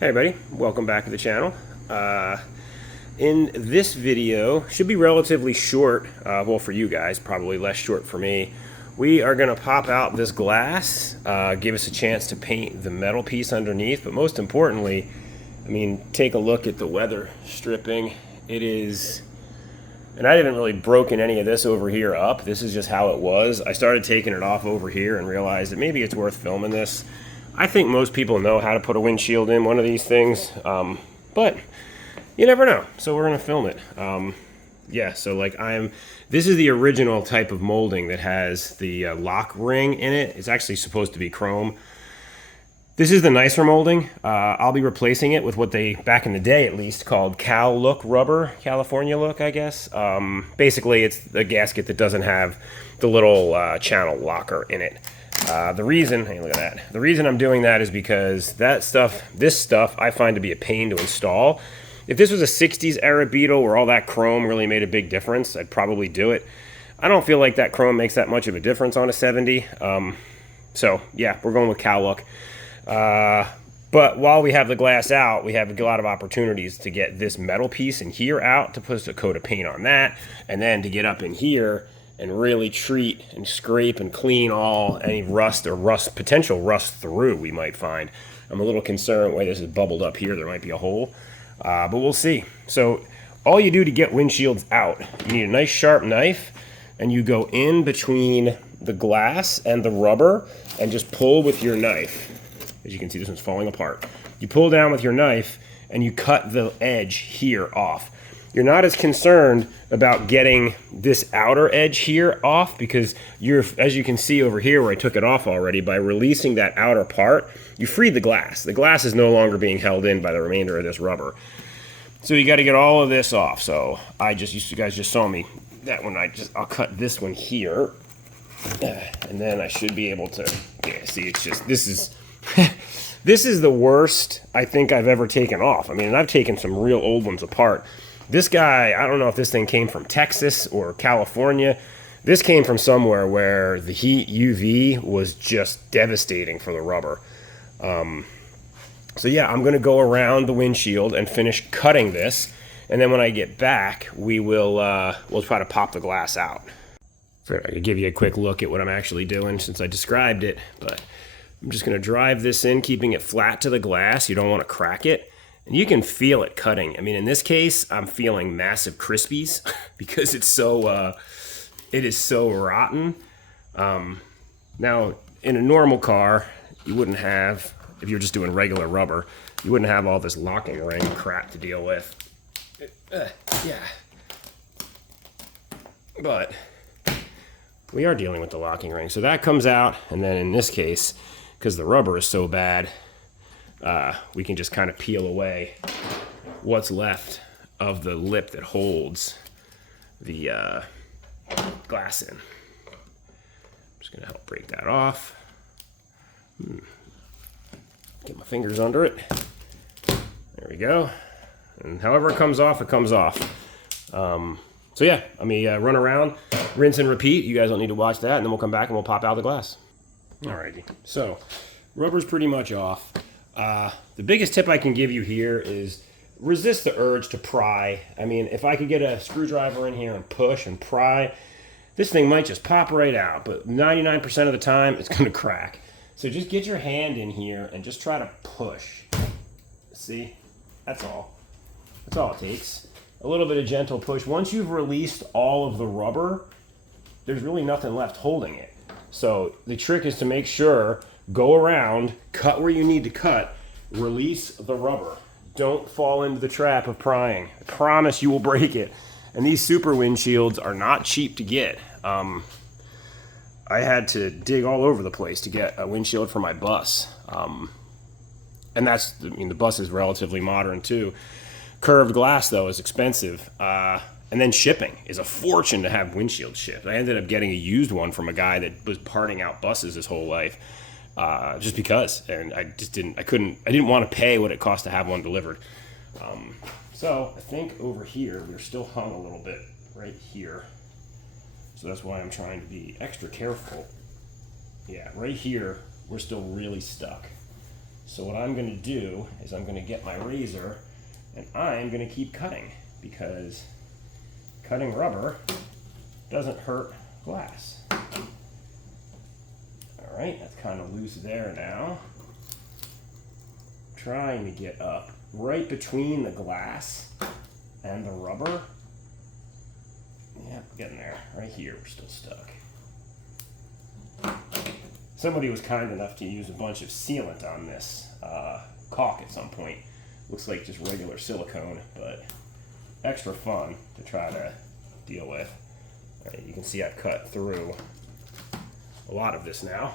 Hey everybody, welcome back to the channel. In this video, should be relatively short, well for you guys, probably less short for me. We are going to pop out this glass, give us a chance to paint the metal piece underneath, but most importantly, take a look at the weather stripping. It is, and I haven't really broken any of this over here up. This is just how it was. I started taking it off over here and realized that maybe it's worth filming this. I think most people know how to put a windshield in one of these things, but you never know. So we're gonna film it. This is the original type of molding that has the lock ring in it. It's actually supposed to be chrome. This is the nicer molding. I'll be replacing it with what they, back in the day at least, called Cal Look rubber, California Look, I guess. Basically, it's the gasket that doesn't have the little channel locker in it. The reason I'm doing that is because this stuff I find to be a pain to install. If this was a 60s era Beetle where all that chrome really made a big difference, I'd probably do it. I don't feel like that chrome makes that much of a difference on a 70. So yeah, we're going with Cal Look. But while we have the glass out, we have a lot of opportunities to get this metal piece in here out, to put a coat of paint on that, and then to get up in here and really treat and scrape and clean all any rust or potential rust through we might find. I'm a little concerned the way this is bubbled up here, there might be a hole, but we'll see. So all you do to get windshields out, you need a nice sharp knife, and you go in between the glass and the rubber and just pull with your knife. As you can see, this one's falling apart. You pull down with your knife and you cut the edge here off. You're not as concerned about getting this outer edge here off because as you can see over here where I took it off already, by releasing that outer part, you freed the glass. The glass is no longer being held in by the remainder of this rubber. So you got to get all of this off. So you guys just saw me that one. I'll cut this one here, and then I should be able to. Yeah, see, it's just this is. This is the worst I think I've ever taken off. And I've taken some real old ones apart. This guy, I don't know if this thing came from Texas or California. This came from somewhere where the heat UV was just devastating for the rubber. So yeah, I'm going to go around the windshield and finish cutting this. And then when I get back, we'll try to pop the glass out. So I could give you a quick look at what I'm actually doing since I described it. But I'm just going to drive this in, keeping it flat to the glass. You don't want to crack it. And you can feel it cutting. In this case, I'm feeling massive crispies because it is so rotten. Now, in a normal car, you wouldn't have, if you're just doing regular rubber, you wouldn't have all this locking ring crap to deal with. Yeah. But we are dealing with the locking ring. So that comes out, and then in this case, because the rubber is so bad, we can just kind of peel away what's left of the lip that holds the glass in. I'm just going to help break that off. Get my fingers under it. There we go. And however it comes off, it comes off. So yeah, let me run around, rinse and repeat. You guys don't need to watch that, and then we'll come back and we'll pop out the glass. Alrighty, so rubber's pretty much off. The biggest tip I can give you here is resist the urge to pry. If I could get a screwdriver in here and push and pry, this thing might just pop right out, but 99% of the time it's going to crack. So just get your hand in here and just try to push. See? That's all. That's all it takes. A little bit of gentle push. Once you've released all of the rubber, there's really nothing left holding it. So the trick is to make sure, go around, cut where you need to cut, release the rubber. Don't fall into the trap of prying. I promise you will break it. And these super windshields are not cheap to get. I had to dig all over the place to get a windshield for my bus. And the bus is relatively modern too. Curved glass though is expensive. And then shipping is a fortune to have windshield shipped. I ended up getting a used one from a guy that was parting out buses his whole life. Just because, and I didn't want to pay what it cost to have one delivered. So I think over here, we're still hung a little bit right here. So that's why I'm trying to be extra careful. Yeah, right here, we're still really stuck. So what I'm going to do is I'm going to get my razor and I'm going to keep cutting, because cutting rubber doesn't hurt glass. All right, that's kind of loose there now. Trying to get up right between the glass and the rubber. Yeah, getting there. Right here, we're still stuck. Somebody was kind enough to use a bunch of sealant on this caulk at some point. Looks like just regular silicone, but extra fun to try to deal with. All right, you can see I've cut through a lot of this now.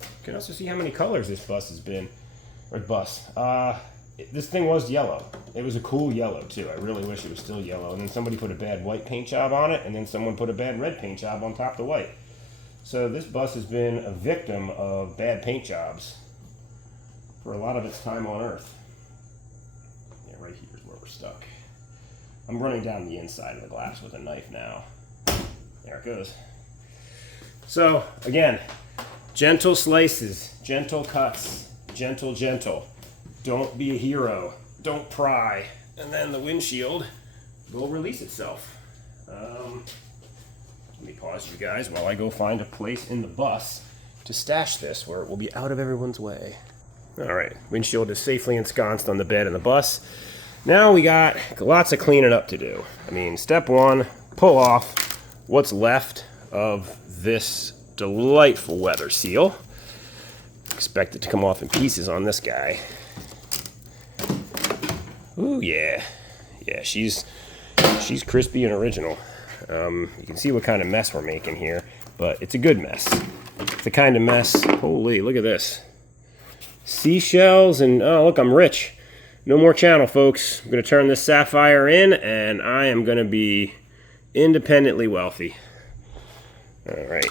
You can also see how many colors this bus has been. Or bus. This thing was yellow. It was a cool yellow too. I really wish it was still yellow. And then somebody put a bad white paint job on it, and then someone put a bad red paint job on top of the white. So this bus has been a victim of bad paint jobs for a lot of its time on Earth. Yeah, right here is where we're stuck. I'm running down the inside of the glass with a knife now. There it goes. So again, gentle slices, gentle cuts, gentle, gentle. Don't be a hero. Don't pry. And then the windshield will release itself. Let me pause you guys while I go find a place in the bus to stash this where it will be out of everyone's way. All right, windshield is safely ensconced on the bed in the bus. Now we got lots of cleaning up to do. I mean, step one, pull off what's left of this delightful weather seal. Expect it to come off in pieces on this guy. Ooh, yeah. Yeah, she's crispy and original. You can see what kind of mess we're making here, but it's a good mess. It's the kind of mess, holy, look at this. Seashells and, oh, look, I'm rich. No more channel, folks. I'm going to turn this sapphire in, and I am going to be independently wealthy. All right.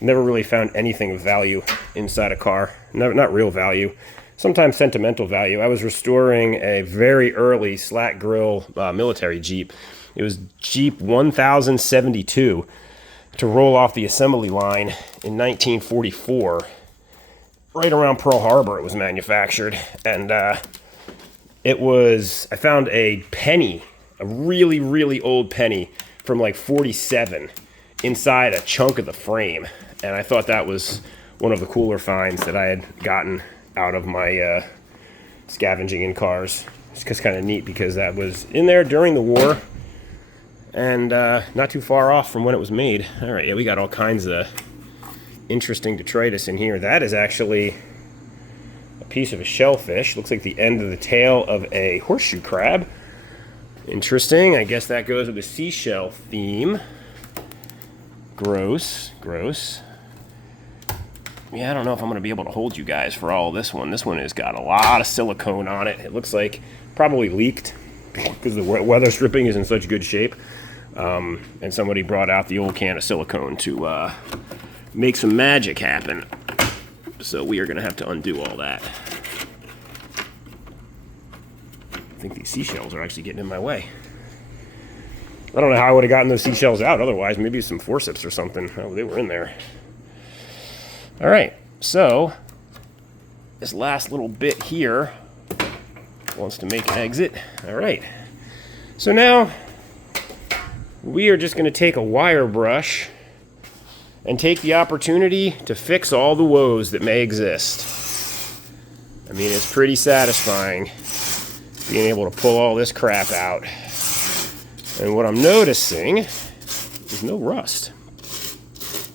Never really found anything of value inside a car. Not real value. Sometimes sentimental value. I was restoring a very early slat grill military Jeep. It was Jeep 1072 to roll off the assembly line in 1944. Right around Pearl Harbor it was manufactured. And I found a penny, a really, really old penny from like 47 inside a chunk of the frame. And I thought that was one of the cooler finds that I had gotten out of my scavenging in cars. It's just kind of neat because that was in there during the war and not too far off from when it was made. All right, yeah, we got all kinds of interesting detritus in here. That is actually a piece of a shellfish. Looks like the end of the tail of a horseshoe crab. Interesting. I guess that goes with the seashell theme. Gross, gross. Yeah, I don't know if I'm going to be able to hold you guys for all this one. This one has got a lot of silicone on it. It looks like probably leaked because the weather stripping is in such good shape. And somebody brought out the old can of silicone to make some magic happen. So we are going to have to undo all that. I think these seashells are actually getting in my way. I don't know how I would have gotten those seashells out otherwise. Maybe some forceps or something. Oh, they were in there. All right, so this last little bit here wants to make an exit. All right, so now we are just going to take a wire brush and take the opportunity to fix all the woes that may exist. I mean, it's pretty satisfying being able to pull all this crap out. And what I'm noticing is no rust.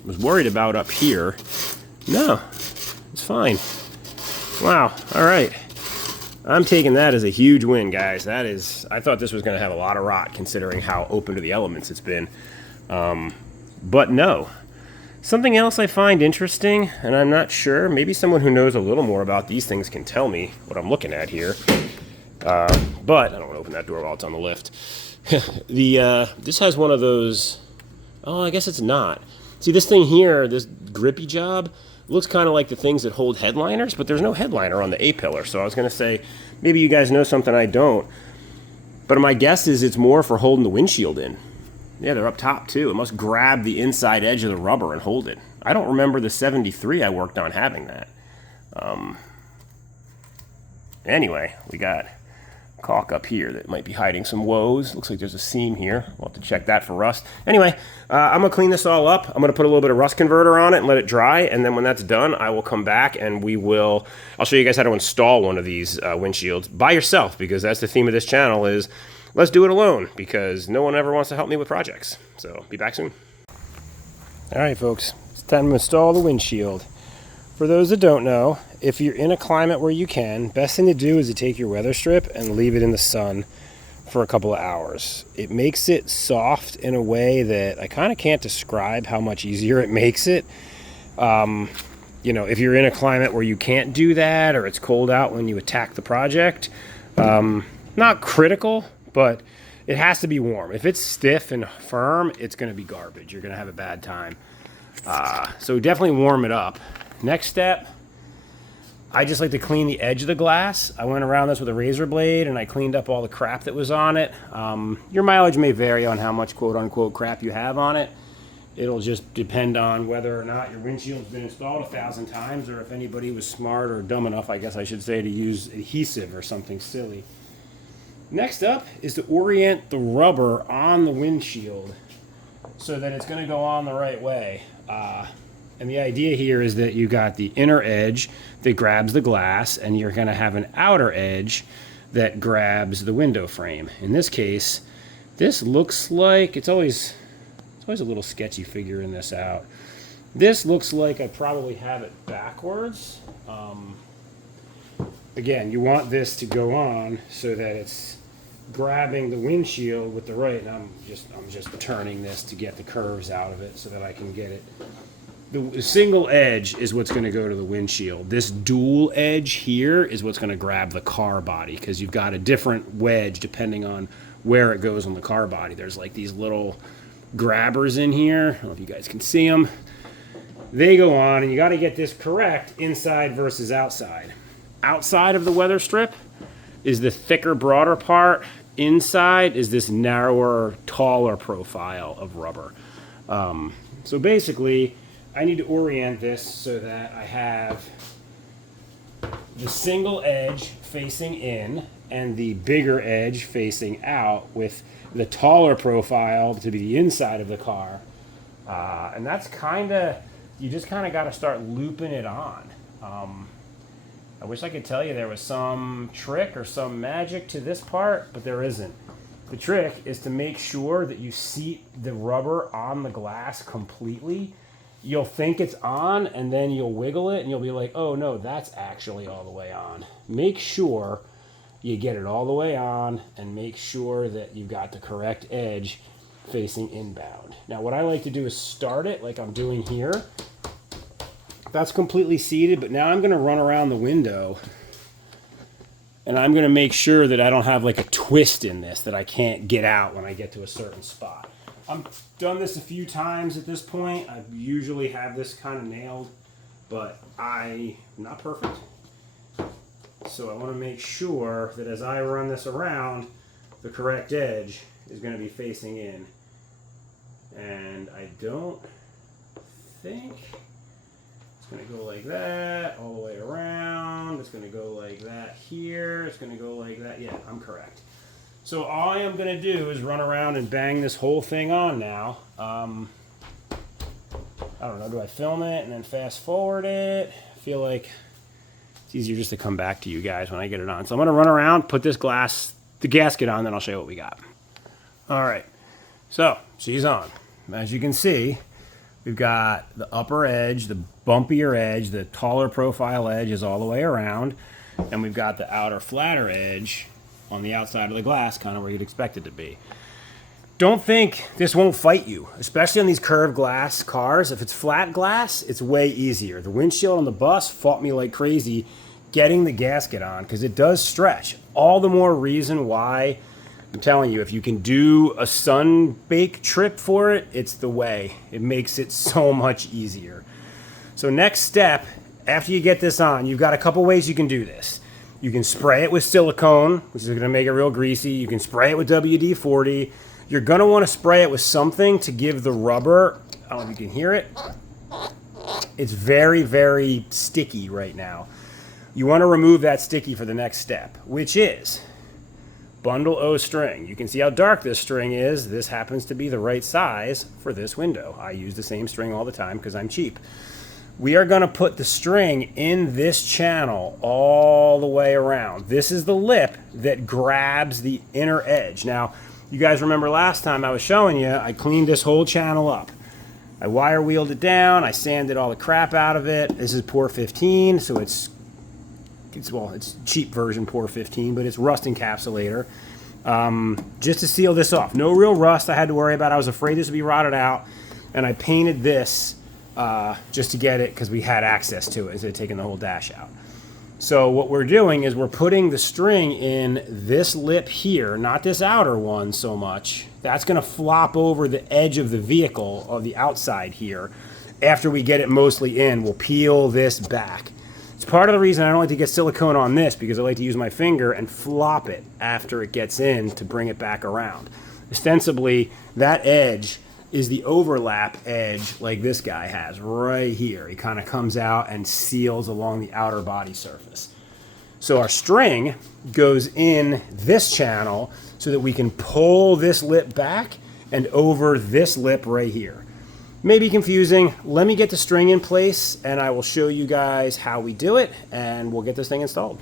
I was worried about up here. No, it's fine. Wow, all right. I'm taking that as a huge win, guys. I thought this was going to have a lot of rot considering how open to the elements it's been. But no. Something else I find interesting, and I'm not sure, maybe someone who knows a little more about these things can tell me what I'm looking at here. But I don't want to open that door while it's on the lift. This has one of those, oh, I guess it's not. See, this thing here, this grippy job, looks kind of like the things that hold headliners, but there's no headliner on the A-pillar. So I was going to say, maybe you guys know something I don't. But my guess is it's more for holding the windshield in. Yeah, they're up top too. It must grab the inside edge of the rubber and hold it. I don't remember the 73 I worked on having that. Anyway, we got caulk up here that might be hiding some woes. Looks like there's a seam here. We'll have to check that for rust. Anyway, I'm gonna clean this all up. I'm gonna put a little bit of rust converter on it and let it dry, and then when that's done, I will come back and I'll show you guys how to install one of these windshields by yourself, because that's the theme of this channel is let's do it alone, because no one ever wants to help me with projects. So be back soon. All right, folks, it's time to install the windshield. For those that don't know, if you're in a climate where you can, best thing to do is to take your weather strip and leave it in the sun for a couple of hours. It makes it soft in a way that I kind of can't describe how much easier it makes it. You know, if you're in a climate where you can't do that, or it's cold out when you attack the project, not critical, but it has to be warm. If it's stiff and firm, it's going to be garbage. You're going to have a bad time. So definitely warm it up. Next step, I just like to clean the edge of the glass. I went around this with a razor blade and I cleaned up all the crap that was on it. Your mileage may vary on how much quote-unquote crap you have on it. It'll just depend on whether or not your windshield's been installed 1,000 times, or if anybody was smart or dumb enough, I guess I should say, to use adhesive or something silly. Next up is to orient the rubber on the windshield so that it's going to go on the right way. And the idea here is that you got the inner edge that grabs the glass, and you're going to have an outer edge that grabs the window frame. In this case, this looks like, it's always a little sketchy figuring this out. This looks like I probably have it backwards. Again, you want this to go on so that it's grabbing the windshield with the right, and I'm just turning this to get the curves out of it so that I can get it. The single edge is what's going to go to the windshield. This dual edge here is what's going to grab the car body, because you've got a different wedge depending on where it goes on the car body. There's like these little grabbers in here. I don't know if you guys can see them. They go on, and you got to get this correct inside versus outside. Outside of the weather strip is the thicker, broader part. Inside is this narrower, taller profile of rubber. So basically, I need to orient this so that I have the single edge facing in and the bigger edge facing out, with the taller profile to be the inside of the car. And that's you just kind of got to start looping it on. I wish I could tell you there was some trick or some magic to this part, but there isn't. The trick is to make sure that you seat the rubber on the glass completely. You'll think it's on, and then you'll wiggle it, and you'll be like, oh no, that's actually all the way on. Make sure you get it all the way on, and make sure that you've got the correct edge facing inbound. Now what I like to do is start it like I'm doing here. That's completely seated, but now I'm going to run around the window, and I'm going to make sure that I don't have like a twist in this that I can't get out when I get to a certain spot. I've done this a few times at this point. I usually have this kind of nailed, but I'm not perfect. So I want to make sure that as I run this around, the correct edge is going to be facing in. And I don't think it's going to go like that all the way around. It's going to go like that here. It's going to go like that. Yeah, I'm correct. So all I am going to do is run around and bang this whole thing on now. I don't know, do I film it and then fast forward it? I feel like it's easier just to come back to you guys when I get it on. So I'm going to run around, put the gasket on, then I'll show you what we got. All right, so she's on. As you can see, we've got the upper edge, the bumpier edge, the taller profile edge is all the way around, and we've got the outer flatter edge on the outside of the glass, kind of where you'd expect it to be. Don't think this won't fight you, especially on these curved glass cars. If it's flat glass, it's way easier. The windshield on the bus fought me like crazy getting the gasket on, because it does stretch. All the more reason why I'm telling you, if you can do a sun bake trip for it, it's the way. It makes it so much easier. So next step, after you get this on, you've got a couple ways you can do this. You can spray it with silicone, which is going to make it real greasy. You can spray it with WD-40. You're going to want to spray it with something to give the rubber, I don't know if you can hear it. It's very, very sticky right now. you want to remove that sticky for the next step, which is bundle O string. You can see how dark this string is. This happens to be the right size for this window. I use the same string all the time because I'm cheap. We are going to put the string in this channel all the way around. This is the lip that grabs the inner edge. Now, you guys remember last time I was showing you, I cleaned this whole channel up. I wire wheeled it down, I sanded all the crap out of it. This is Pour 15, so it's cheap version Pour 15, but it's rust encapsulator. Just to seal this off. No real rust I had to worry about. I was afraid this would be rotted out, and I painted this just to get it because we had access to it instead of taking the whole dash out. So what we're doing is we're putting the string in this lip here, not this outer one so much. That's going to flop over the edge of the vehicle, of the outside here. After we get it mostly in, we'll peel this back. It's part of the reason I don't like to get silicone on this, because I like to use my finger and flop it after it gets in to bring it back around. Ostensibly, that edge is the overlap edge like this guy has right here. He kind of comes out and seals along the outer body surface. So our string goes in this channel so that we can pull this lip back and over this lip right here. Maybe confusing. Let me get the string in place and I will show you guys how we do it, and we'll get this thing installed.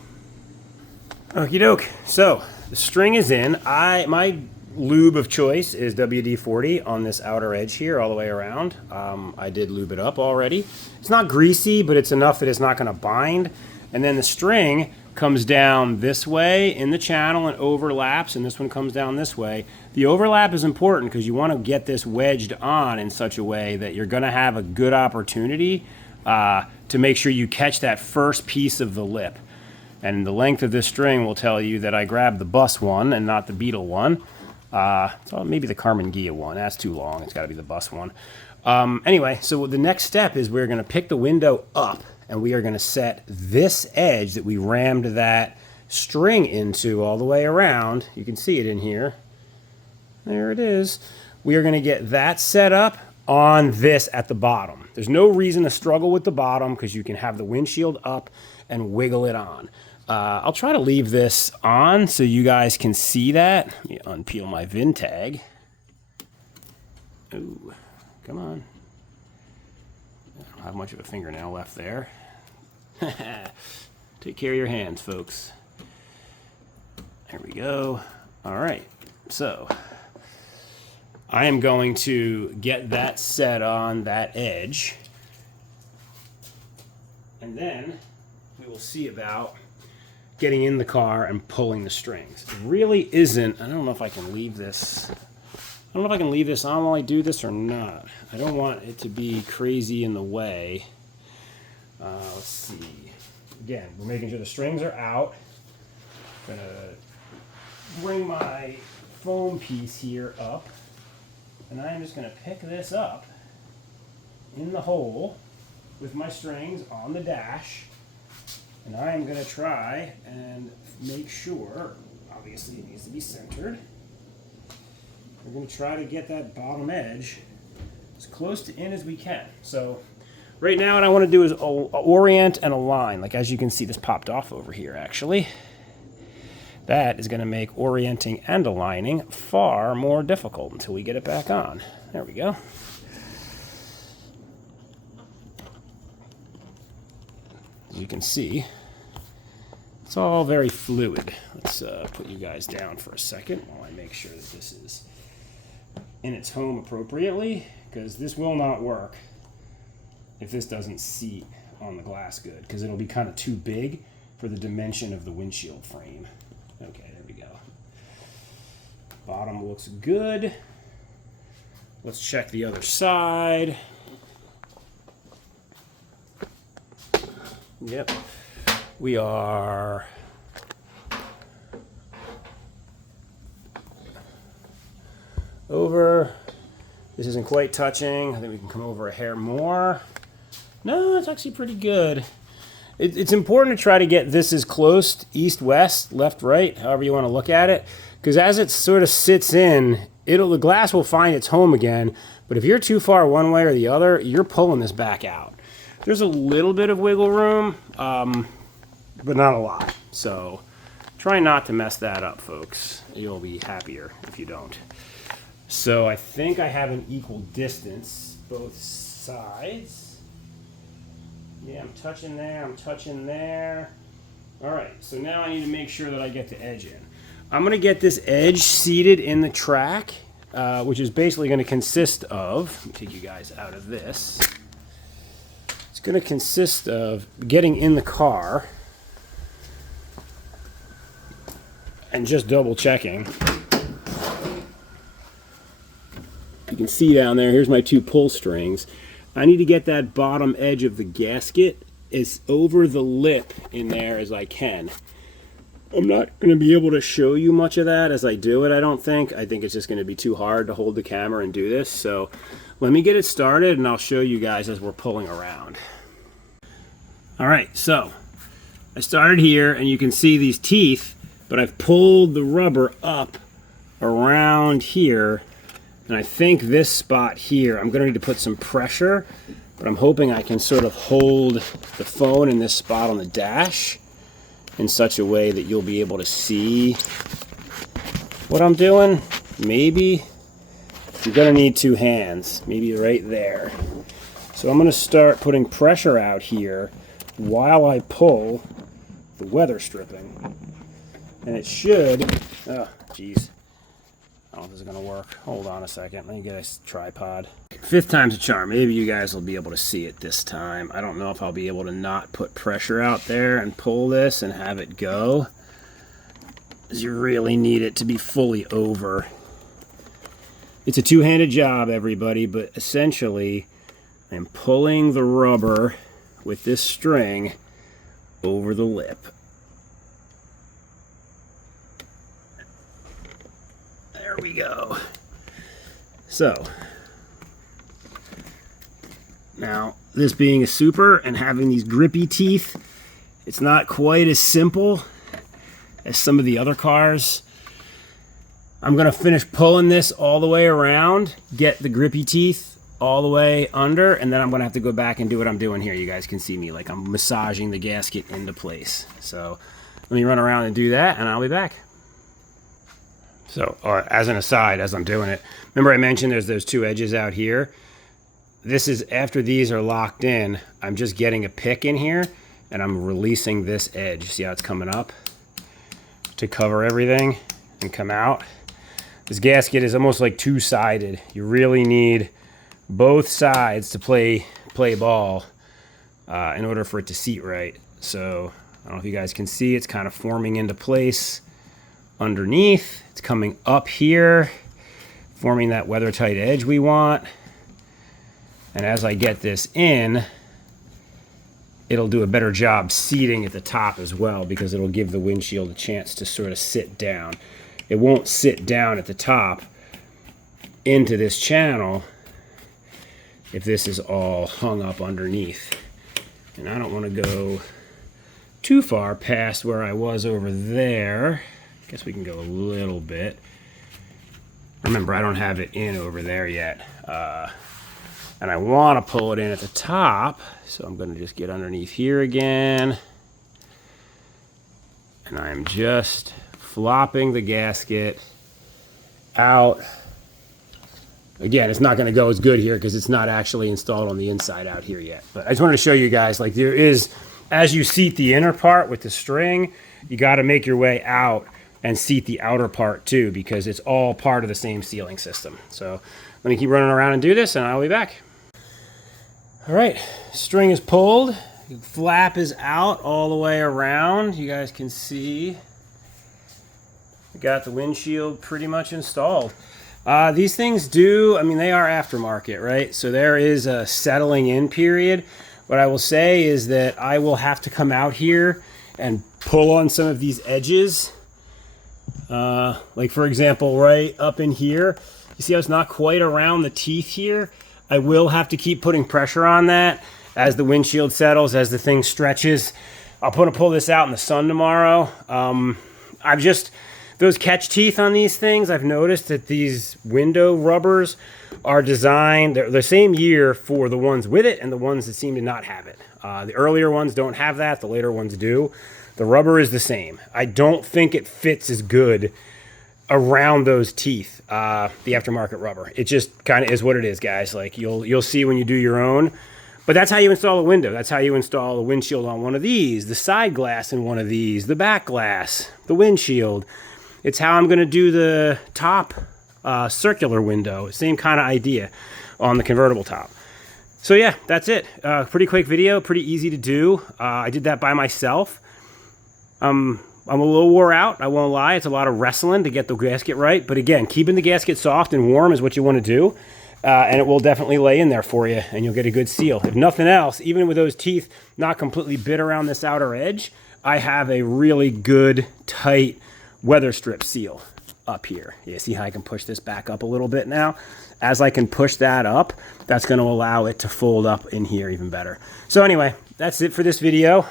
Okie doke. So the string is in. My lube of choice is WD-40 on this outer edge here all the way around. I did lube it up already. It's not greasy, but it's enough that it's not going to bind. And then the string comes down this way in the channel and overlaps, and this one comes down this way. The overlap is important because you want to get this wedged on in such a way that you're going to have a good opportunity to make sure you catch that first piece of the lip. And the length of this string will tell you that I grabbed the bus one and not the Beetle one. So maybe the Carmen Ghia one. That's too long. It's got to be the bus one. Anyway, so the next step is we're going to pick the window up, and we are going to set this edge that we rammed that string into all the way around. You can see it in here. There it is. We are going to get that set up on this at the bottom. There's no reason to struggle with the bottom because you can have the windshield up and wiggle it on. I'll try to leave this on so you guys can see that. Let me unpeel my VIN tag. Ooh, come on. I don't have much of a fingernail left there. Take care of your hands, folks. There we go. All right, so I am going to get that set on that edge, and then we will see about getting in the car and pulling the strings. It really isn't, I don't know if I can leave this, on while I do this or not. I don't want it to be crazy in the way. Let's see. Again, we're making sure the strings are out. I'm gonna bring my foam piece here up, and I'm just gonna pick this up in the hole with my strings on the dash. And I am going to try and make sure, obviously it needs to be centered. We're going to try to get that bottom edge as close to in as we can. So right now what I want to do is orient and align. Like as you can see, this popped off over here actually. That is going to make orienting and aligning far more difficult until we get it back on. There we go. As you can see, it's all very fluid. Let's put you guys down for a second while I make sure that this is in its home appropriately, because this will not work if this doesn't seat on the glass good, because it'll be kind of too big for the dimension of the windshield frame. Okay, there we go. Bottom looks good. Let's check the other side. Yep, we are over. This isn't quite touching. I think we can come over a hair more. No, it's actually pretty good. It's important to try to get this as close east, west, left, right, however you want to look at it, because as it sort of sits in, the glass will find its home again. But if you're too far one way or the other, you're pulling this back out. There's a little bit of wiggle room. but not a lot. So try not to mess that up, folks. You'll be happier if you don't. So I think I have an equal distance, both sides. Yeah, I'm touching there, I'm touching there. All right, so now I need to make sure that I get the edge in. I'm gonna get this edge seated in the track, which is basically gonna consist of, let me take you guys out of this. It's gonna consist of getting in the car and just double checking. You can see down there, here's my 2 pull strings. I need to get that bottom edge of the gasket as over the lip in there as I can. I'm not going to be able to show you much of that as I do it, I don't think. I think it's just going to be too hard to hold the camera and do this. So let me get it started and I'll show you guys as we're pulling around. All right, so I started here and you can see these teeth, but I've pulled the rubber up around here. And I think this spot here, I'm going to need to put some pressure, but I'm hoping I can sort of hold the phone in this spot on the dash in such a way that you'll be able to see what I'm doing. Maybe you're going to need 2 hands, maybe right there. So I'm going to start putting pressure out here while I pull the weather stripping. And it should, oh, geez. I don't know if this is going to work. Hold on a second. Let me get a tripod. 5th time's a charm. Maybe you guys will be able to see it this time. I don't know if I'll be able to not put pressure out there and pull this and have it go, because you really need it to be fully over. It's a 2-handed job, everybody, but essentially I'm pulling the rubber with this string over the lip. There we go. So, now this being a super and having these grippy teeth, it's not quite as simple as some of the other cars. I'm going to finish pulling this all the way around, get the grippy teeth all the way under, and then I'm going to have to go back and do what I'm doing here. You guys can see me, like I'm massaging the gasket into place. So let me run around and do that, and I'll be back. So, as an aside, as I'm doing it, remember I mentioned there's those 2 edges out here? This is, after these are locked in, I'm just getting a pick in here, and I'm releasing this edge. See how it's coming up? To cover everything and come out. This gasket is almost like 2-sided. You really need both sides to play ball in order for it to seat right. So, I don't know if you guys can see, it's kind of forming into place underneath. It's coming up here, forming that weather tight edge we want. And as I get this in, it'll do a better job seating at the top as well, because it'll give the windshield a chance to sort of sit down. It won't sit down at the top into this channel if this is all hung up underneath. And I don't want to go too far past where I was over there. I guess we can go a little bit. Remember, I don't have it in over there yet. And I want to pull it in at the top, so I'm going to just get underneath here again. And I'm just flopping the gasket out. Again, it's not going to go as good here because it's not actually installed on the inside out here yet. But I just wanted to show you guys, like, there is, as you seat the inner part with the string, you got to make your way out and seat the outer part too, because it's all part of the same sealing system. So let me keep running around and do this, and I'll be back. All right, string is pulled, flap is out all the way around. You guys can see we got the windshield pretty much installed. These things do, I mean, they are aftermarket, right? So there is a settling in period. What I will say is that I will have to come out here and pull on some of these edges. Like for example, right up in here, you see how it's not quite around the teeth here? I will have to keep putting pressure on that as the windshield settles, as the thing stretches. I'll pull this out in the sun tomorrow. Those catch teeth on these things, I've noticed that these window rubbers are designed, they're the same year for the ones with it and the ones that seem to not have it. The earlier ones don't have that. The later ones do. The rubber is the same. I don't think it fits as good around those teeth, the aftermarket rubber. It just kind of is what it is, guys. Like you'll see when you do your own. But that's how you install a window. That's how you install a windshield on one of these, the side glass in one of these, the back glass, the windshield. It's how I'm going to do the top circular window. Same kind of idea on the convertible top. So yeah, that's it. Pretty quick video, pretty easy to do. I did that by myself. I'm a little wore out, I won't lie. It's a lot of wrestling to get the gasket right. But again, keeping the gasket soft and warm is what you want to do. And it will definitely lay in there for you, and you'll get a good seal. If nothing else, even with those teeth not completely bit around this outer edge, I have a really good, tight weather strip seal up here. You see how I can push this back up a little bit now? As I can push that up, that's going to allow it to fold up in here even better. So anyway, that's it for this video.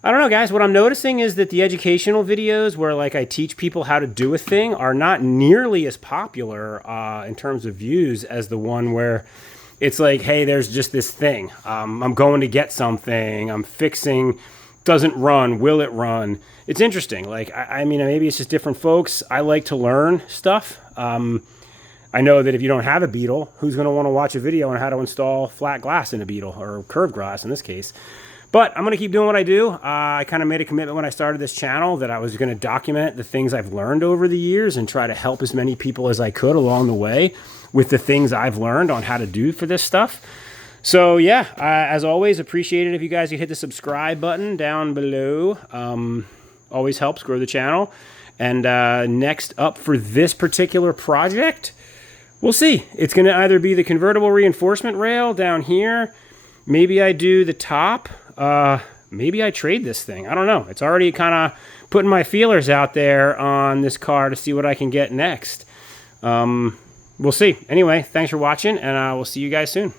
I don't know, guys. What I'm noticing is that the educational videos where like I teach people how to do a thing are not nearly as popular in terms of views as the one where it's like, hey, there's just this thing. I'm going to get something. I'm fixing. Doesn't run. Will it run? It's interesting. Like, I mean, maybe it's just different folks. I like to learn stuff. I know that if you don't have a Beetle, who's going to want to watch a video on how to install flat glass in a Beetle, or curved glass in this case? But I'm going to keep doing what I do. I kind of made a commitment when I started this channel that I was going to document the things I've learned over the years and try to help as many people as I could along the way with the things I've learned on how to do for this stuff. So yeah, as always, appreciate it if you guys could hit the subscribe button down below. Always helps grow the channel. And next up for this particular project, we'll see. It's going to either be the convertible reinforcement rail down here. Maybe I do the top. Maybe I trade this thing. I don't know. It's already kind of putting my feelers out there on this car to see what I can get next. We'll see. Anyway, thanks for watching, and we'll see you guys soon.